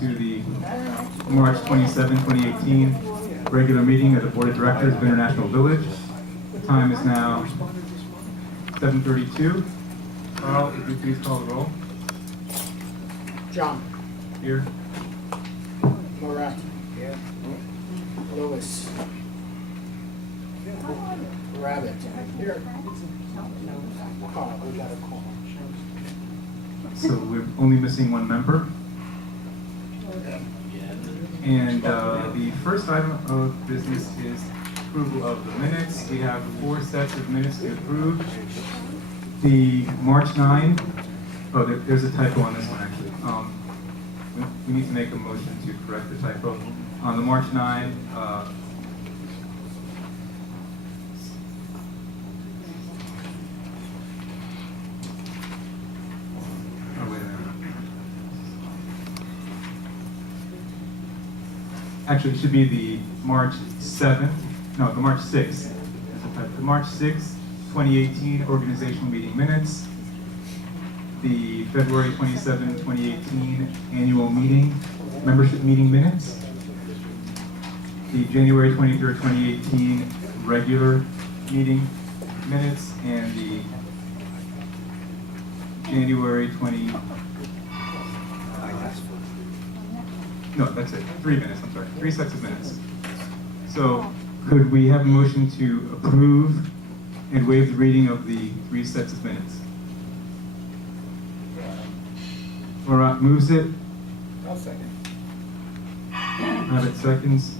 to the March 27, 2018 regular meeting of the Board of Directors of International Village. The time is now 7:32. Carl, would you please call the roll? John. Here. Morat. Here. Lewis. Rabbit. Here. Carl, we got a call. So we're only missing one member. And the first item of business is approval of the minutes. We have 4 sets of minutes to approve. The March 9, there's a typo on this one actually. We need to make a motion to correct the typo. On the March 9, actually, it should be the March 7th, no, the March 6th. The March 6th, 2018 organizational meeting minutes. The February 27, 2018 annual meeting, membership meeting minutes. The January 23rd, 2018 regular meeting minutes, and the January 20, no, that's it, 3 minutes, I'm sorry, 3 sets of minutes. So could we have a motion to approve and waive the reading of the 3 sets of minutes? Morat moves it. I'll second. Rabbit seconds.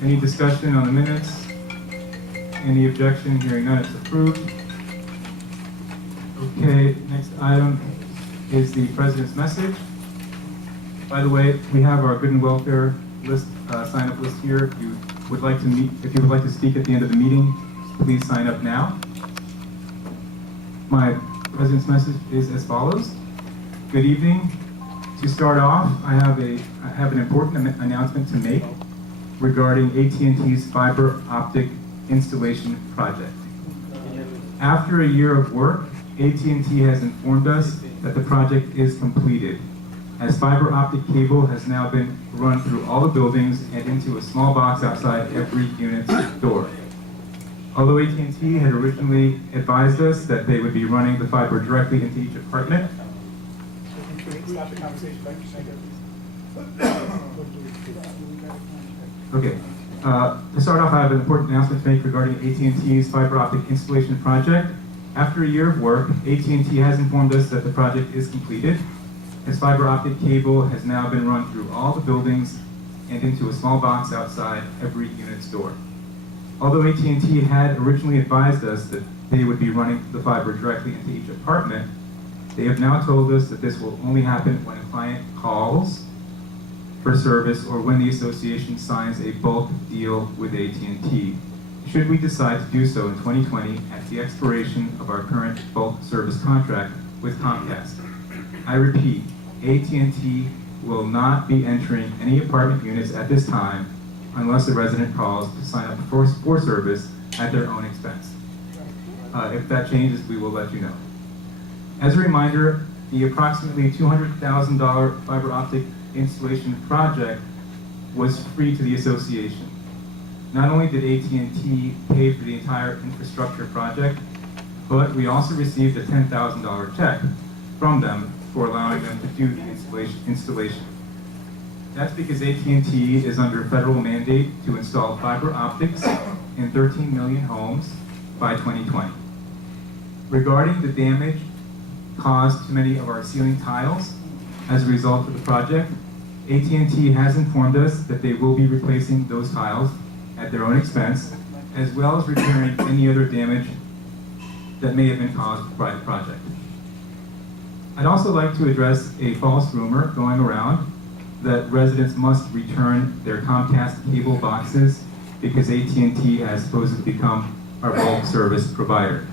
Any discussion on the minutes? Any objection? Hearing none, it's approved. Okay, next item is the President's message. By the way, we have our good and welfare list, sign-up list here. If you would like to speak at the end of the meeting, please sign up now. My President's message is as follows. Good evening. To start off, I have an important announcement to make regarding AT&T's fiber optic installation project. After a year of work, AT&T has informed us that the project is completed, as fiber optic cable has now been run through all the buildings and into a small box outside every unit's door. Although AT&T had originally advised us that they would be running the fiber directly into each apartment, Stop the conversation back okay. To start off, I have an important announcement to make regarding AT&T's fiber optic installation project. After a year of work, AT&T has informed us that the project is completed, as fiber optic cable has now been run through all the buildings and into a small box outside every unit's door. Although AT&T had originally advised us that they would be running the fiber directly into each apartment, they have now told us that this will only happen when a client calls for service or when the association signs a bulk deal with AT&T, should we decide to do so in 2020 at the expiration of our current bulk service contract with Comcast. I repeat, AT&T will not be entering any apartment units at this time unless a resident calls to sign up for service at their own expense. If that changes, we will let you know. As a reminder, the approximately $200,000 fiber optic installation project was free to the association. Not only did AT&T pay for the entire infrastructure project, but we also received a $10,000 check from them for allowing them to do the installation. That's because AT&T is under federal mandate to install fiber optics in 13 million homes by 2020. Regarding the damage caused to many of our ceiling tiles as a result of the project, AT&T has informed us that they will be replacing those tiles at their own expense, as well as repairing any other damage that may have been caused by the project. I'd also like to address a false rumor going around that residents must return their Comcast cable boxes because AT&T has supposedly become our bulk service provider.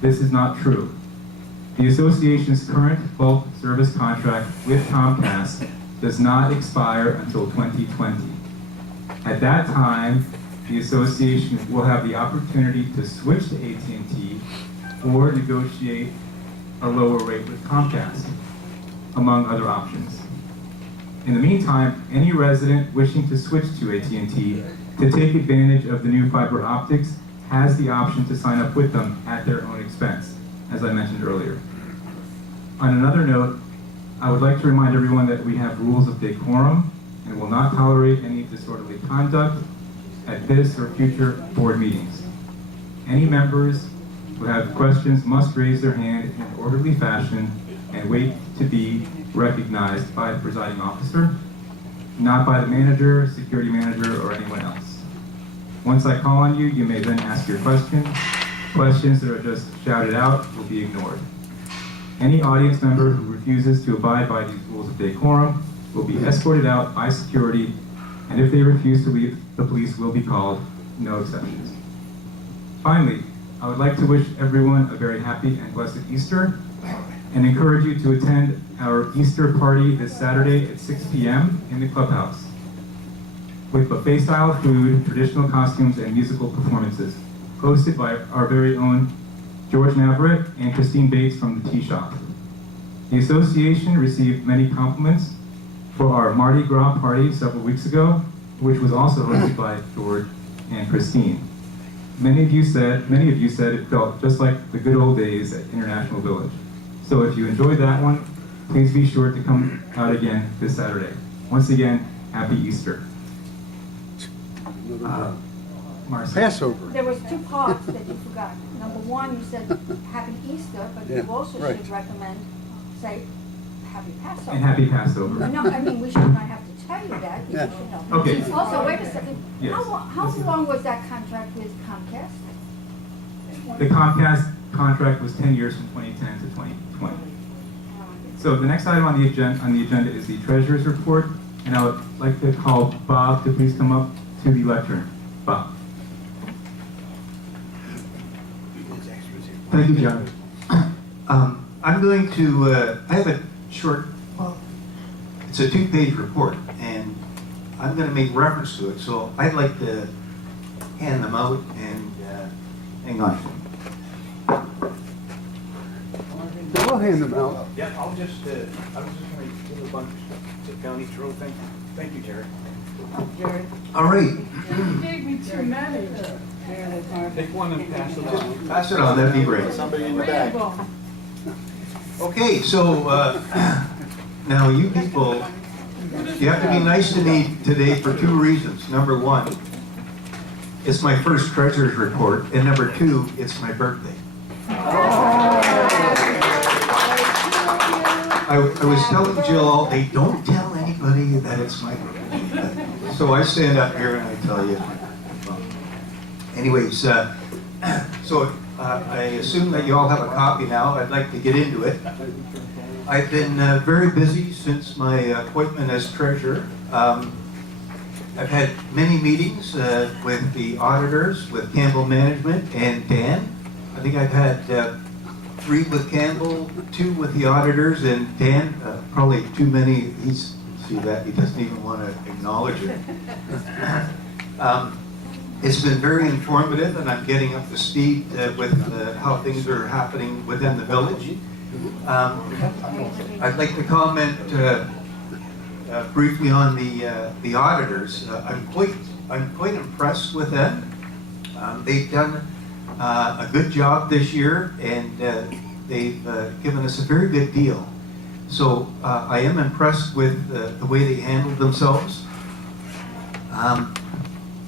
This is not true. The association's current bulk service contract with Comcast does not expire until 2020. At that time, the association will have the opportunity to switch to AT&T or negotiate a lower rate with Comcast, among other options. In the meantime, any resident wishing to switch to AT&T to take advantage of the new fiber optics has the option to sign up with them at their own expense, as I mentioned earlier. On another note, I would like to remind everyone that we have rules of decorum and will not tolerate any disorderly conduct at this or future board meetings. Any members who have questions must raise their hand in an orderly fashion and wait to be recognized by the presiding officer, not by the manager, security manager, or anyone else. Once I call on you, you may then ask your questions. Questions that are just shouted out will be ignored. Any audience member who refuses to abide by these rules of decorum will be escorted out by security, and if they refuse to leave, the police will be called, no exceptions. Finally, I would like to wish everyone a very happy and blessed Easter, and encourage you to attend our Easter party this Saturday at 6 p.m. in the clubhouse, with buffet-style food, traditional costumes, and musical performances, hosted by our very own George Navarrete and Christine Bates from the Tea Shop. The association received many compliments for our Mardi Gras party several weeks ago, which was also hosted by George and Christine. Many of you said it felt just like the good old days at International Village. So if you enjoyed that one, please be sure to come out again this Saturday. Once again, happy Easter. Marcy. Passover. There was two parts that you forgot. Number one, you said Happy Easter, but Yeah, you also right. should recommend, say, Happy Passover. And happy Passover. No, I mean, we should not have to tell you that, you Yeah. should know. Okay. Also, wait a second, Yes. how long was that contract with Comcast? The Comcast contract was 10 years from 2010 to 2020. So the next item on the agenda is the treasurer's report, and I would like to call Bob to please come up to the lectern. Bob. Thank you, John. I'm going to, I have a short, well, it's a 2-page report, and I'm going to make reference to it, so I'd like to hand them out and hang on. We'll hand them out. Yeah, I was just going to give a bunch, sit down each row, thank you, Jerry. All right, Gave me too many. Take one and pass it on. pass it on, that'd be great. Somebody in the Three of back. them. Okay, so now you people, you have to be nice to me today for 2 reasons. Number 1, it's my first treasurer's report, and number 2, it's my birthday. I was telling Jill all day, don't tell anybody that it's my birthday. So I stand up here and I tell you. Anyways, so I assume that you all have a copy now. I'd like to get into it. I've been very busy since my appointment as treasurer. I've had many meetings with the auditors, with Campbell Management and Dan. I think I've had 3 with Campbell, 2 with the auditors, and Dan, probably too many. He's, see that, he doesn't even want to acknowledge it. It's been very informative, and I'm getting up to speed with how things are happening within the village. I'd like to comment briefly on the auditors. I'm quite impressed with them. They've done a good job this year, and they've given us a very good deal. So I am impressed with the way they handled themselves.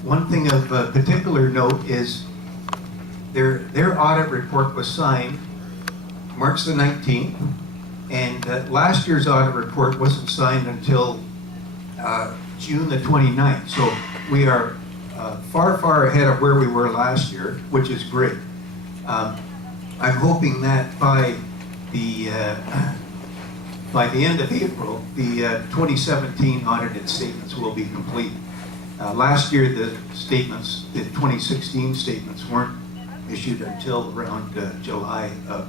One thing of particular note is their audit report was signed March the 19th, and last year's audit report wasn't signed until June the 29th. So we are far, far ahead of where we were last year, which is great. I'm hoping that by the end of April, the 2017 audited statements will be complete. Last year, the 2016 statements weren't issued until around July of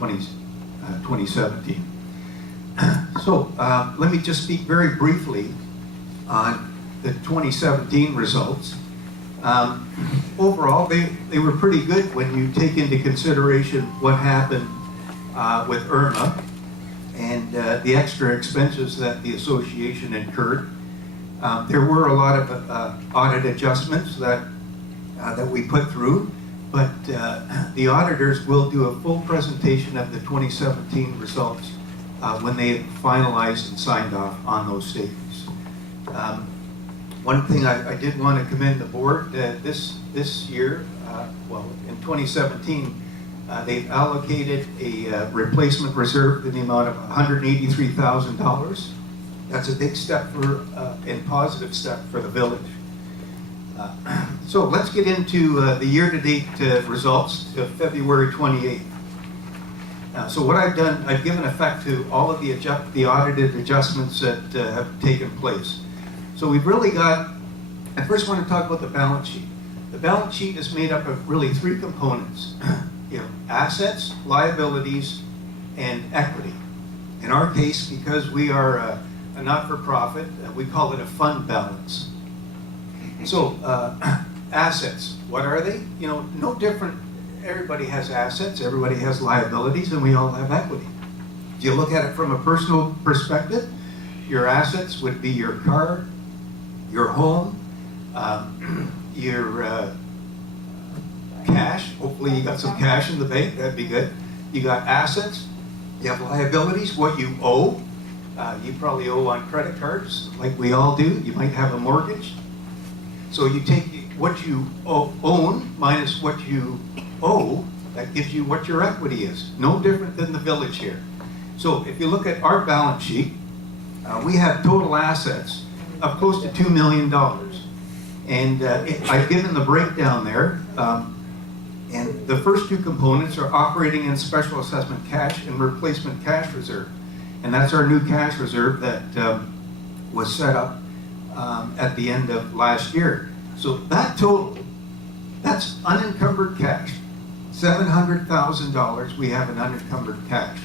2017. So let me just speak very briefly on the 2017 results. Overall, they were pretty good when you take into consideration what happened with Irma. and the extra expenses that the association incurred. There were a lot of audit adjustments that we put through, but the auditors will do a full presentation of the 2017 results when they have finalized and signed off on those statements. One thing I did want to commend the board this year, well, in 2017, they've allocated a replacement reserve in the amount of $183,000. That's a big step for, and positive step for the village. So let's get into the year-to-date results to February 28th. So what I've done, I've given effect to all of the audited adjustments that have taken place. So we've really got, I first want to talk about the balance sheet. The balance sheet is made up of really three components. Assets, liabilities, and equity. In our case, because we are a not-for-profit, we call it a fund balance. So, assets, what are they? No different. Everybody has assets, everybody has liabilities, and we all have equity. If you look at it from a personal perspective, your assets would be your car, your home, your cash. Hopefully you got some cash in the bank, that'd be good. You got assets, you have liabilities, what you owe. You probably owe on credit cards, like we all do. You might have a mortgage. So you take what you own minus what you owe, that gives you what your equity is. No different than the village here. So if you look at our balance sheet, we have total assets of close to $2 million. And I've given the breakdown there. And the first two components are operating and special assessment cash and replacement cash reserve. And that's our new cash reserve that was set up at the end of last year. So that total, that's unencumbered cash. $700,000 we have in unencumbered cash.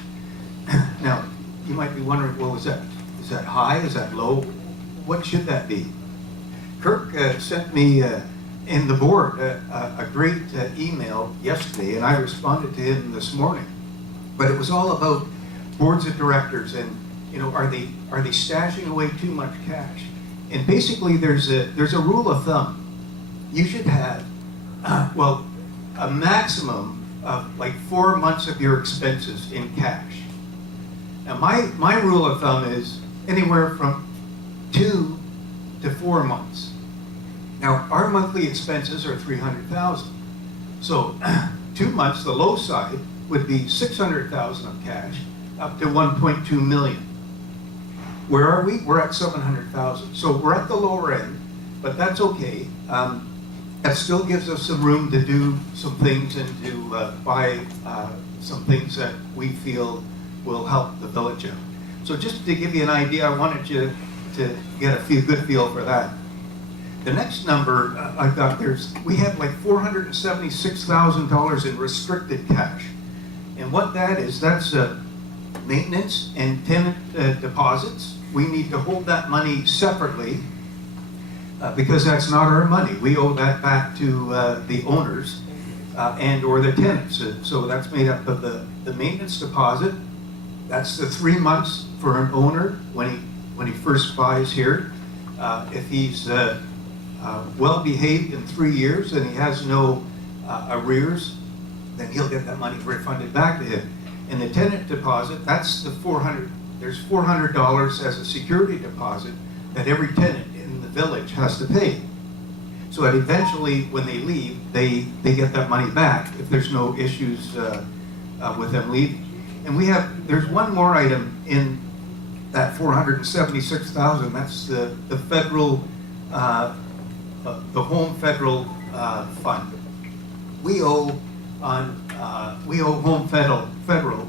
Now, you might be wondering, well, is that high? Is that low? What should that be? Kirk sent me and the board a great email yesterday, and I responded to him this morning. But it was all about boards of directors and, are they stashing away too much cash? And basically, there's a rule of thumb. You should have, a maximum of like 4 months of your expenses in cash. Now, my rule of thumb is anywhere from 2 to 4 months. Now, our monthly expenses are $300,000. So 2 months, the low side, would be $600,000 of cash, up to $1.2 million. Where are we? We're at $700,000. So we're at the lower end, but that's okay. That still gives us some room to do some things and to buy some things that we feel will help the village out. So just to give you an idea, I wanted you to get a good feel for that. The next number I've got we have like $476,000 in restricted cash. And what that is, that's maintenance and tenant deposits. We need to hold that money separately because that's not our money. We owe that back to the owners and or the tenants. So that's made up of the maintenance deposit. That's the 3 months for an owner when he first buys here. If he's well behaved in 3 years and he has no arrears, then he'll get that money refunded back to him. And the tenant deposit, that's the $400. There's $400 as a security deposit that every tenant in the village has to pay. So that eventually, when they leave, they get that money back if there's no issues with them leaving. And there's one more item in that $476,000. That's the federal, the home federal fund. We owe home federal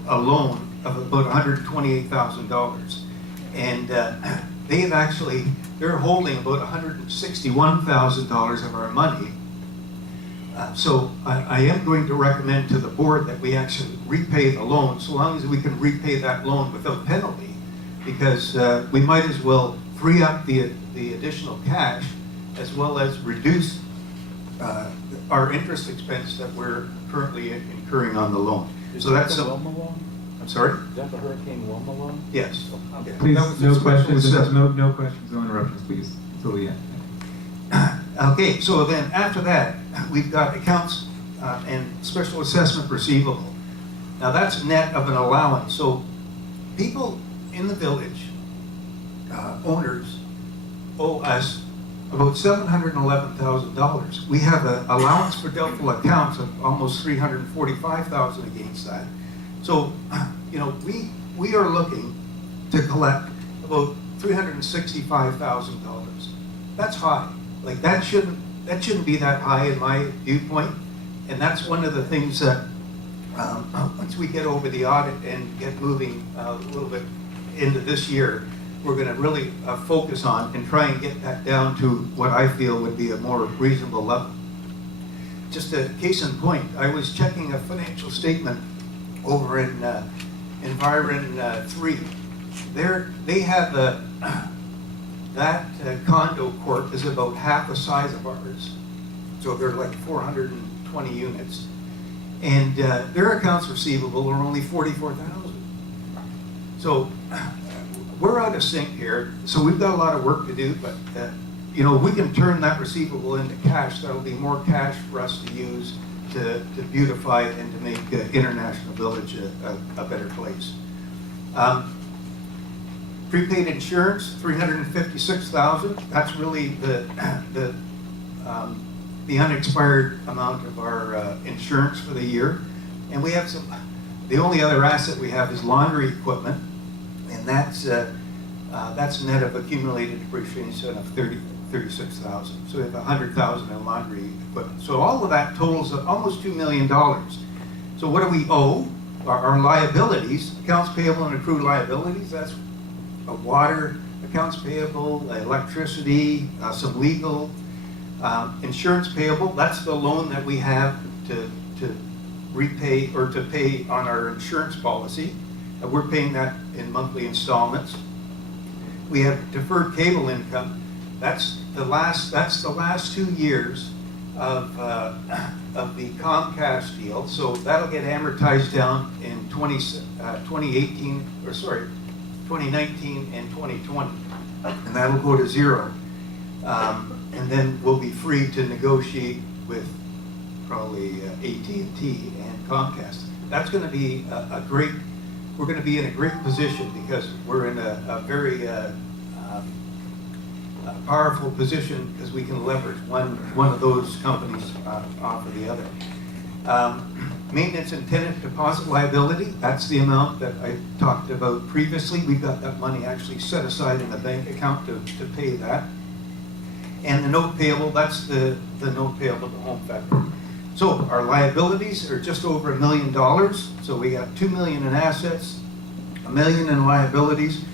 a loan of about $128,000, and they're holding about $161,000 of our money. So I am going to recommend to the board that we actually repay the loan, so long as we can repay that loan without penalty, because we might as well free up the additional cash as well as reduce our interest expense that we're currently incurring on the loan. So that's the Wilma loan? I'm sorry? Is that the Hurricane Wilma loan? Yes. Yeah, Please, that was no a special questions, assessment. no questions, no interruptions, please, until the end. Okay, so then after that, we've got accounts and special assessment receivable. Now that's net of an allowance. So people in the village, owners, owe us about $711,000. We have an allowance for doubtful accounts of almost $345,000 against that. So, you know, we are looking to collect about $365,000. That's high. Like that shouldn't be that high in my viewpoint. And that's one of the things that once we get over the audit and get moving a little bit into this year, we're going to really focus on and try and get that down to what I feel would be a more reasonable level. Just a case in point, I was checking a financial statement over in Environ 3. They have that condo court is about half the size of ours. So they're like 420 units. And their accounts receivable are only 44,000. So we're out of sync here. So we've got a lot of work to do, but you know, if we can turn that receivable into cash, that'll be more cash for us to use to beautify and to make International Village a better place. Prepaid insurance, $356,000. That's really the unexpired amount of our insurance for the year. And we have the only other asset we have is laundry equipment, and that's net of accumulated depreciation of $36,000. So we have $100,000 in laundry equipment. So all of that totals up almost $2 million. So what do we owe? Our liabilities, accounts payable and accrued liabilities, that's water, accounts payable, electricity, some legal, insurance payable. That's the loan that we have to repay or to pay on our insurance policy. We're paying that in monthly installments. We have deferred cable income. That's the last 2 years of the Comcast deal. So that'll get amortized down in 2019 and 2020, and that'll go to zero. And then we'll be free to negotiate with probably AT&T and Comcast. That's going to be we're going to be in a great position because we're in a very powerful position because we can leverage one of those companies off of the other. Maintenance and tenant deposit liability, that's the amount that I talked about previously. We've got that money actually set aside in the bank account to pay that. And the note payable, that's the note payable to Home Factory. So our liabilities are just over $1 million. So we got $2 million in assets, $1 million in liabilities.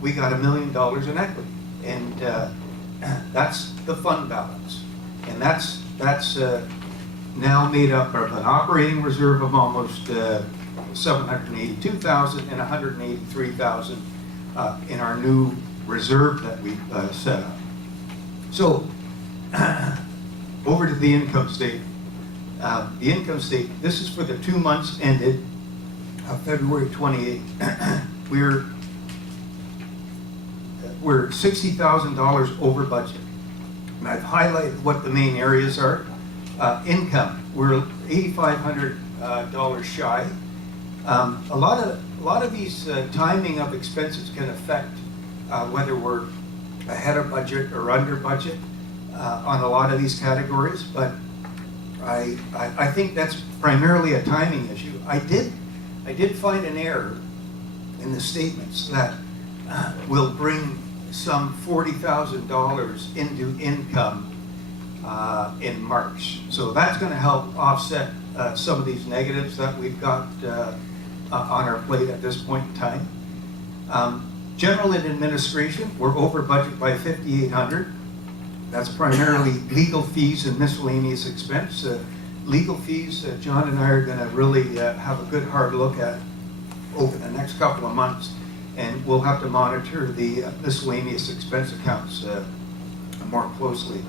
We got $1 million in equity. And that's the fund balance. And that's now made up of an operating reserve of almost $782,000 and $183,000 in our new reserve that we set up. So over to the income statement. The income statement, this is for the 2 months ended February 28th. We're $60,000 over budget. And I've highlighted what the main areas are. Income, we're $8,500 shy. A lot of these timing of expenses can affect whether we're ahead of budget or under budget on a lot of these categories, but I think that's primarily a timing issue. I did find an error in the statements that will bring some $40,000 into income in March. So that's going to help offset some of these negatives that we've got on our plate at this point in time. General and administration, we're over budget by $5,800. That's primarily legal fees and miscellaneous expense. Legal fees, John and I are going to really have a good hard look at over the next couple of months, and we'll have to monitor the miscellaneous expense accounts more closely.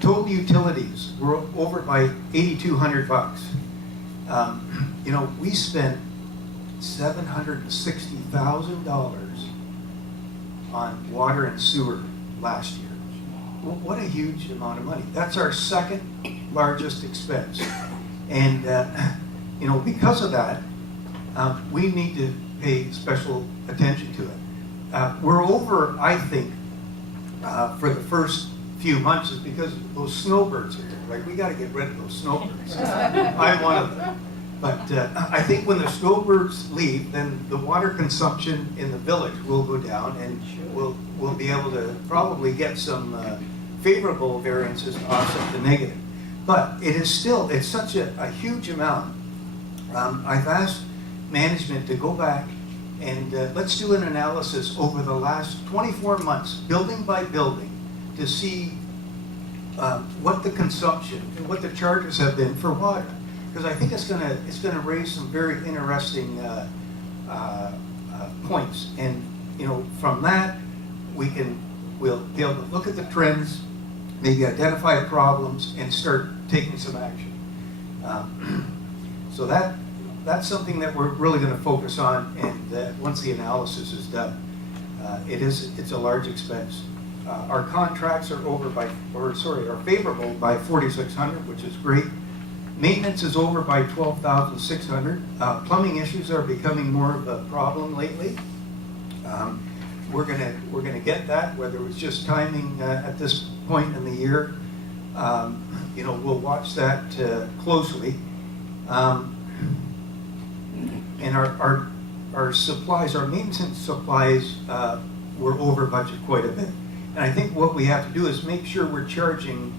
Total utilities, we're over by $8,200. You know, we spent $760,000 on water and sewer last year. Well, what a huge amount of money. That's our second largest expense. And, you know, because of that, we need to pay special attention to it. We're over, I think, for the first few months is because those snowbirds are here. Like, we gotta get rid of those snowbirds. I'm one of them. But I think when the snowbirds leave, then the water consumption in the village will go down, and we'll be able to probably get some favorable variances to offset the negative. But it is still, it's such a huge amount. I've asked management to go back and let's do an analysis over the last 24 months, building by building, to see what the consumption and what the charges have been for water. Because I think it's gonna raise some very interesting points. And you know, from that, we'll be able to look at the trends, maybe identify problems, and start taking some action. So that's something that we're really going to focus on, and once the analysis is done, it's a large expense. Our contracts are are favorable by 4,600, which is great. Maintenance is over by 12,600. Plumbing issues are becoming more of a problem lately. We're gonna get that, whether it's just timing at this point in the year. You know, we'll watch that closely. And our supplies, our maintenance supplies, were over budget quite a bit. And I think what we have to do is make sure we're charging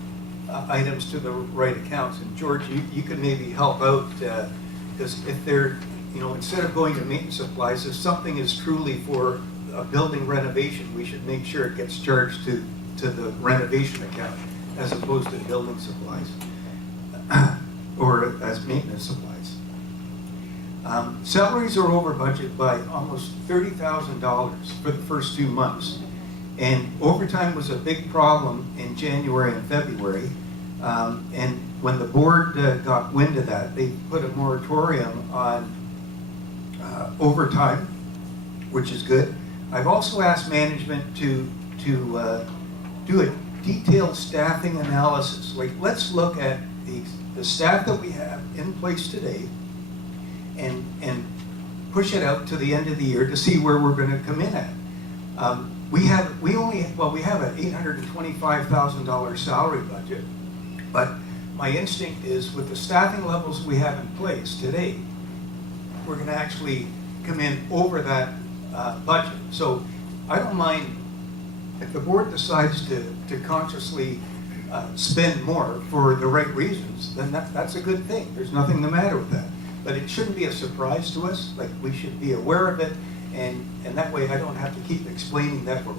items to the right accounts. And George, you could maybe help out, because if they're, you know, instead of going to maintenance supplies, if something is truly for a building renovation, we should make sure it gets charged to the renovation account as opposed to building supplies or as maintenance supplies. Salaries are over budget by almost $30,000 for the first 2 months. And overtime was a big problem in January and February. And when the board got wind of that, they put a moratorium on overtime, which is good. I've also asked management to do a detailed staffing analysis. Like, let's look at the staff that we have in place today and push it out to the end of the year to see where we're going to come in at. We have an $825,000 salary budget, but my instinct is with the staffing levels we have in place today, we're going to actually come in over that budget. So I don't mind if the board decides to consciously spend more for the right reasons, then that's a good thing. There's nothing the matter with that. But it shouldn't be a surprise to us. Like, we should be aware of it, and that way I don't have to keep explaining that we're